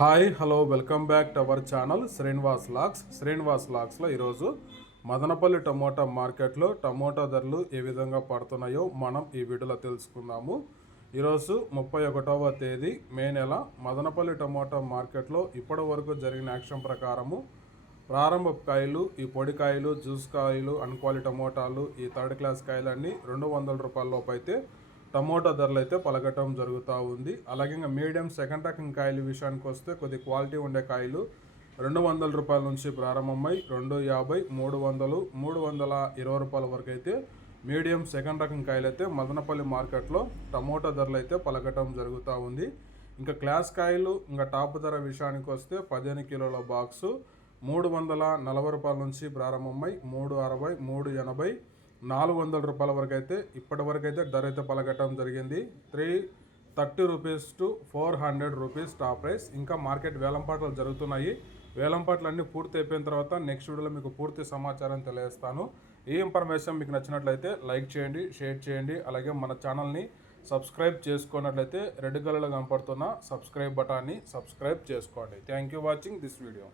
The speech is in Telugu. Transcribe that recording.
Hi hello welcome back to our channel Srinivas లాక్స్లో ఈరోజు మదనపల్లి టమోటా మార్కెట్లో టమోటా ధరలు ఏ విధంగా పడుతున్నాయో మనం ఈ వీడియోలో తెలుసుకుందాము. ఈరోజు 31వ తేదీ మే నెల మదనపల్లి టమోటా మార్కెట్లో ఇప్పటి వరకు జరిగిన యాక్షన్ ప్రకారము ప్రారంభ కాయలు, ఈ పొడి కాయలు, జ్యూస్ కాయలు, అన్క్వాలిటీ టమోటాలు, ఈ థర్డ్ క్లాస్ కాయలన్నీ 200 రూపాయల లోపు అయితే టమోటా ధరలు అయితే పలకటం జరుగుతూ ఉంది. అలాగే ఇంకా మీడియం సెకండ్ రకం కాయల విషయానికి వస్తే కొద్ది క్వాలిటీ ఉండే కాయలు 200 రూపాయల నుంచి ప్రారంభమై 250, 300, 320 రూపాయల వరకు అయితే మీడియం సెకండ్ రకం కాయలు అయితే మదనపల్లి మార్కెట్లో టమోటా ధరలు అయితే పలకటం జరుగుతూ ఉంది. ఇంకా క్లాస్ కాయలు ఇంకా టాప్ ధర విషయానికి వస్తే 15 కిలోల బాక్సు 340 రూపాయల నుంచి ప్రారంభమై 360, 380, 400 రూపాయల వరకు అయితే ఇప్పటి వరకు అయితే ధర అయితే పలకటం జరిగింది. 330 rupees to 400 rupees top price. ఇంకా మార్కెట్ వేలంపాటలు జరుగుతున్నాయి. వేలంపాటలు అన్నీ పూర్తి అయిపోయిన తర్వాత నెక్స్ట్ వీడియోలో మీకు పూర్తి సమాచారం తెలియజేస్తాను. ఈ ఇన్ఫర్మేషన్ మీకు నచ్చినట్లయితే లైక్ చేయండి, షేర్ చేయండి. అలాగే మన ఛానల్ని సబ్స్క్రైబ్ చేసుకున్నట్లయితే రెడ్ కలర్లో కనపడుతున్న సబ్స్క్రైబ్ బటాన్ని సబ్స్క్రైబ్ చేసుకోండి. Thank you watching this video.